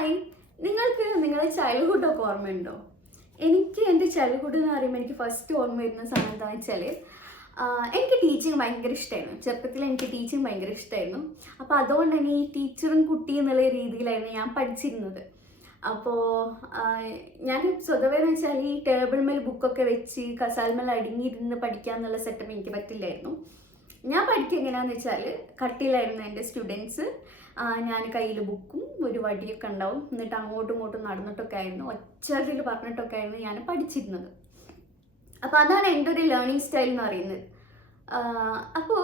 Hi നിങ്ങൾക്ക് നിങ്ങളുടെ childhood ഒക്കെ ഓർമ്മയുണ്ടോ? എനിക്ക് എന്റെ ചൈൽഡ്ഹുഡ് എന്ന് പറയുമ്പോൾ എനിക്ക് ഫസ്റ്റ് ഓർമ്മ വരുന്ന സമയം എന്താണെന്ന് വെച്ചാൽ എനിക്ക് ടീച്ചിങ് ഭയങ്കര ഇഷ്ടമായിരുന്നു ചെറുപ്പത്തിൽ എനിക്ക് ടീച്ചിങ് ഭയങ്കര ഇഷ്ടമായിരുന്നു അപ്പോൾ അതുകൊണ്ട് തന്നെ ഈ ടീച്ചറും കുട്ടി എന്നുള്ള രീതിയിലായിരുന്നു ഞാൻ പഠിച്ചിരുന്നത്. അപ്പോൾ ഞാൻ സ്വതവേ എന്ന് വെച്ചാൽ ഈ ടേബിൾ മേൽ ബുക്കൊക്കെ വെച്ച് കസാൽമേൽ അടിഞ്ഞിരുന്ന് പഠിക്കുക എന്നുള്ള സെറ്റപ്പ് എനിക്ക് പറ്റില്ലായിരുന്നു. ഞാൻ പഠിക്കുക എങ്ങനെയാണെന്ന് വെച്ചാൽ കട്ടിയിലായിരുന്നു എന്റെ സ്റ്റുഡൻസ്. ഞാൻ കയ്യിൽ ബുക്കും ഒരു വടിയൊക്കെ ഉണ്ടാവും. എന്നിട്ട് അങ്ങോട്ടും ഇങ്ങോട്ടും നടന്നിട്ടൊക്കെ ആയിരുന്നു. ഒച്ചറിൽ പറഞ്ഞിട്ടൊക്കെ ആയിരുന്നു ഞാൻ പഠിച്ചിരുന്നത്. അപ്പോൾ അതാണ് എന്റെ ഒരു ലേണിംഗ് സ്റ്റൈൽ എന്ന് പറയുന്നത്. അപ്പോൾ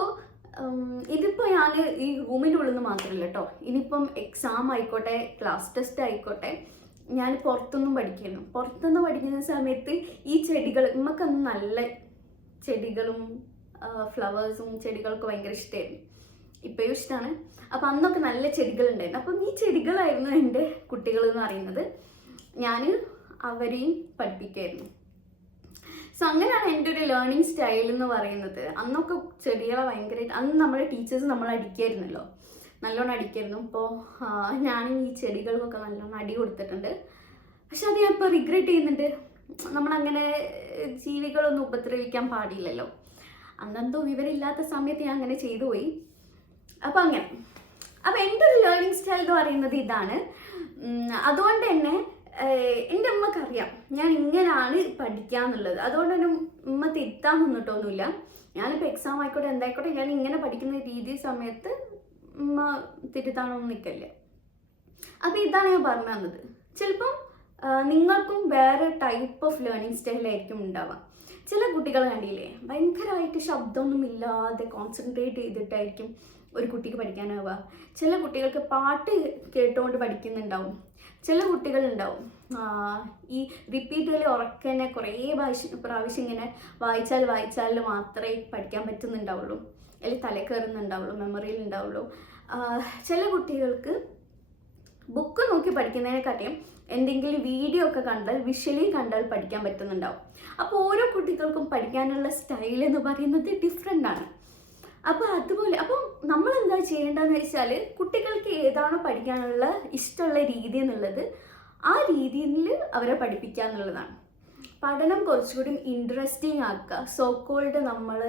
ഇതിപ്പോൾ ഞാൻ ഈ റൂമിന്റെ ഉള്ളിൽ നിന്ന് മാത്രമല്ല കേട്ടോ ഇനിയിപ്പം എക്സാം ആയിക്കോട്ടെ ക്ലാസ് ടെസ്റ്റ് ആയിക്കോട്ടെ ഞാൻ പുറത്തൊന്നും പഠിക്കുന്നു പുറത്തുനിന്ന് പഠിക്കുന്ന സമയത്ത് ഈ ചെടികൾ നമുക്കന്ന് നല്ല ചെടികളും ഫ്ലവേഴ്സും ചെടികളൊക്കെ ഭയങ്കര ഇഷ്ടമായിരുന്നു ഇപ്പോഴും ഇഷ്ടമാണ് അപ്പോൾ അന്നൊക്കെ നല്ല ചെടികളുണ്ടായിരുന്നു. അപ്പം ഈ ചെടികളായിരുന്നു എന്റെ കുട്ടികൾ എന്ന് പറയുന്നത്. ഞാൻ അവരെയും പഠിപ്പിക്കുമായിരുന്നു സോ അങ്ങനെയാണ് എന്റെ ഒരു ലേണിംഗ് സ്റ്റൈൽ എന്ന് പറയുന്നത്. അന്നൊക്കെ ചെടികളെ ഭയങ്കരമായിട്ട് അന്ന് നമ്മുടെ ടീച്ചേഴ്സ് നമ്മൾ അടിക്കായിരുന്നല്ലോ നല്ലോണം അടിക്കായിരുന്നു ഇപ്പോൾ ഞാൻ ഈ ചെടികൾക്കൊക്കെ നല്ലോണം അടി കൊടുത്തിട്ടുണ്ട്. പക്ഷെ അത് ഞാൻ ഇപ്പോൾ റിഗ്രറ്റ് ചെയ്യുന്നുണ്ട്. നമ്മളങ്ങനെ ജീവികളൊന്നും ഉപദ്രവിക്കാൻ പാടില്ലല്ലോ. അന്നെന്തോ വിവരമില്ലാത്ത സമയത്ത് ഞാൻ അങ്ങനെ ചെയ്തു പോയി. അപ്പോൾ അങ്ങനെ. അപ്പോൾ എന്റെ ഒരു ലേണിംഗ് സ്റ്റൈൽ എന്ന് പറയുന്നത് ഇതാണ്. അതുകൊണ്ട് തന്നെ എന്റെ അമ്മക്കറിയാം ഞാൻ ഇങ്ങനെയാണ് പഠിക്കുക എന്നുള്ളത് അതുകൊണ്ട് തന്നെ ഉമ്മ തിരുത്താൻ നിന്നിട്ടൊന്നുമില്ല ഞാനിപ്പോൾ എക്സാം ആയിക്കോട്ടെ എന്തായിക്കോട്ടെ ഞാൻ ഇങ്ങനെ പഠിക്കുന്ന രീതി സമയത്ത് ഉമ്മ തിരുത്താനൊന്നും നിൽക്കല്ല. അപ്പോൾ ഇതാണ് ഞാൻ പറഞ്ഞു തന്നത് ചിലപ്പം നിങ്ങൾക്കും വേറെ ടൈപ്പ് ഓഫ് ലേണിംഗ് സ്റ്റൈലായിരിക്കും ഉണ്ടാവാം ചില കുട്ടികൾ കണ്ടില്ലേ? ഭയങ്കരമായിട്ട് ശബ്ദമൊന്നും ഇല്ലാതെ കോൺസെൻട്രേറ്റ് ചെയ്തിട്ടായിരിക്കും ഒരു കുട്ടിക്ക് പഠിക്കാനാവുക. ചില കുട്ടികൾക്ക് പാട്ട് കേട്ടുകൊണ്ട് പഠിക്കുന്നുണ്ടാവും. ചില കുട്ടികളുണ്ടാവും. ഈ റിപ്പീറ്റഡലി ഉറക്കനെ കുറേ പ്രാവശ്യം ഇങ്ങനെ വായിച്ചാൽ വായിച്ചാൽ മാത്രമേ പഠിക്കാൻ പറ്റുന്നുണ്ടാവുള്ളൂ. അല്ലെങ്കിൽ തലക്കേറുന്നുണ്ടാവുള്ളൂ മെമ്മറിയിൽ ഉണ്ടാവുള്ളൂ. ചില കുട്ടികൾക്ക് ബുക്ക് നോക്കി പഠിക്കുന്നതിനെക്കാട്ടിയും എന്തെങ്കിലും വീഡിയോ ഒക്കെ കണ്ടാൽ വിഷ്വലി കണ്ടാൽ പഠിക്കാൻ പറ്റുന്നുണ്ടാവും. അപ്പോൾ ഓരോ കുട്ടികൾക്കും പഠിക്കാനുള്ള സ്റ്റൈൽ എന്ന് പറയുന്നത് ഡിഫറെന്റ് ആണ്. അപ്പോൾ അതുപോലെ അപ്പം നമ്മൾ എന്താ ചെയ്യേണ്ടതെന്ന് വെച്ചാൽ കുട്ടികൾക്ക് ഏതാണോ പഠിക്കാനുള്ള ഇഷ്ടമുള്ള രീതി എന്നുള്ളത് ആ രീതിയിൽ അവരെ പഠിപ്പിക്കുക എന്നുള്ളതാണ്. പഠനം കുറച്ചുകൂടി ഇൻട്രസ്റ്റിംഗ് ആക്കുക. സോ കോൾഡ് നമ്മൾ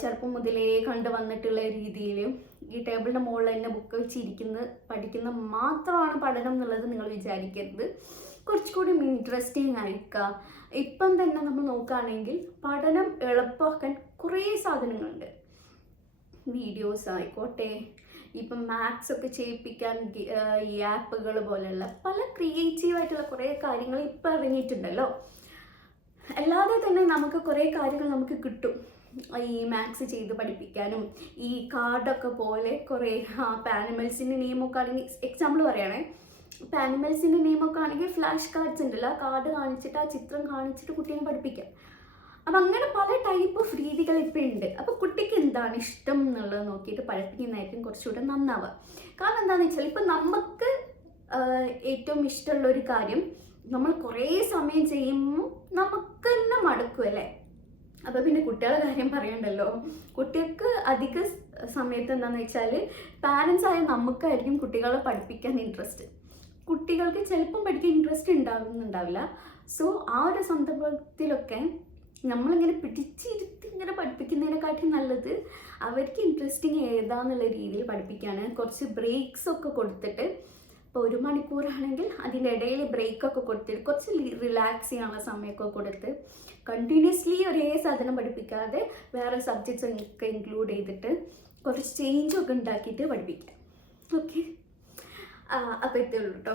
ചെറുപ്പം മുതലേ കണ്ടു വന്നിട്ടുള്ള രീതിയിൽ ഈ ടേബിളിന്റെ മുകളിൽ തന്നെ ബുക്ക് വെച്ചിരിക്കുന്ന പഠിക്കുന്ന മാത്രമാണ് പഠനം എന്നുള്ളത് നിങ്ങൾ വിചാരിക്കരുത്. കുറച്ചുകൂടി ഇൻട്രസ്റ്റിംഗ് ആയിരിക്കുക. ഇപ്പം തന്നെ നമ്മൾ നോക്കുകയാണെങ്കിൽ പഠനം എളുപ്പമാക്കാൻ കുറേ സാധനങ്ങളുണ്ട്. വീഡിയോസ് ആയിക്കോട്ടെ ഇപ്പം മാത്സ് ഒക്കെ ചെയ്യിപ്പിക്കാൻ ഈ ആപ്പുകൾ പോലെയുള്ള പല ക്രിയേറ്റീവായിട്ടുള്ള കുറേ കാര്യങ്ങൾ ഇപ്പം ഇറങ്ങിയിട്ടുണ്ടല്ലോ. അല്ലാതെ തന്നെ നമുക്ക് കുറേ കാര്യങ്ങൾ നമുക്ക് കിട്ടും. ഈ മാത്സ് ചെയ്ത് പഠിപ്പിക്കാനും ഈ കാർഡൊക്കെ പോലെ കുറേ ഇപ്പം ആനിമൽസിന്റെ നെയിമൊക്കെ ആണെങ്കിൽ എക്സാമ്പിൾ പറയുകയാണേ ഇപ്പം ആനിമൽസിന്റെ നെയിമൊക്കെ ആണെങ്കിൽ ഫ്ലാഷ് കാർഡ്സ് ഉണ്ടല്ലോ ആ കാർഡ് കാണിച്ചിട്ട് ആ ചിത്രം കാണിച്ചിട്ട് കുട്ടീനെ പഠിപ്പിക്കാം. അപ്പം അങ്ങനെ പല ടൈപ്പ് ഓഫ് രീതികൾ ഇപ്പം ഉണ്ട് അപ്പോൾ കുട്ടിക്ക് എന്താണ് ഇഷ്ടം എന്നുള്ളത് നോക്കിയിട്ട് പഠിപ്പിക്കുന്നതായിരിക്കും കുറച്ചുകൂടെ നന്നാവുക. കാരണം എന്താണെന്ന് വെച്ചാൽ ഇപ്പം നമുക്ക് ഏറ്റവും ഇഷ്ടമുള്ള ഒരു കാര്യം നമ്മൾ കുറേ സമയം ചെയ്യുമ്പോൾ നമുക്ക് തന്നെ മടുക്കും അല്ലേ? അപ്പോൾ പിന്നെ കുട്ടികളുടെ കാര്യം പറയണ്ടല്ലോ. കുട്ടികൾക്ക് അധിക സമയത്ത് എന്താണെന്ന് വെച്ചാൽ പാരൻസ് ആയ നമുക്കായിരിക്കും കുട്ടികളെ പഠിപ്പിക്കാൻ ഇൻട്രസ്റ്റ് കുട്ടികൾക്ക് ചിലപ്പം പഠിക്കാൻ ഇൻട്രസ്റ്റ് ഉണ്ടാകുന്നുണ്ടാവില്ല സോ ആ ഒരു സന്ദർഭത്തിലൊക്കെ നമ്മളിങ്ങനെ പിടിച്ചിരുത്തി ഇങ്ങനെ പഠിപ്പിക്കുന്നതിനെക്കാട്ടി നല്ലത് അവർക്ക് ഇൻട്രസ്റ്റിങ് ഏതാന്നുള്ള രീതിയിൽ പഠിപ്പിക്കുകയാണ് കുറച്ച് ബ്രേക്സ് ഒക്കെ കൊടുത്തിട്ട് ഇപ്പോൾ ഒരു മണിക്കൂറാണെങ്കിൽ അതിന്റെ ഇടയിൽ ബ്രേക്കൊക്കെ കൊടുത്തിട്ട് കുറച്ച് റിലാക്സ് ചെയ്യാനുള്ള സമയമൊക്കെ കൊടുത്ത് കണ്ടിന്യൂസ്ലി ഒരേ സാധനം പഠിപ്പിക്കാതെ വേറെ സബ്ജക്ട്സ് ഒക്കെ ഇൻക്ലൂഡ് ചെയ്തിട്ട് കുറച്ച് ചേഞ്ചൊക്കെ ഉണ്ടാക്കിയിട്ട് പഠിപ്പിക്കാം. ഓക്കെ അപ്പോൾ എത്തേ ഉള്ളൂ കേട്ടോ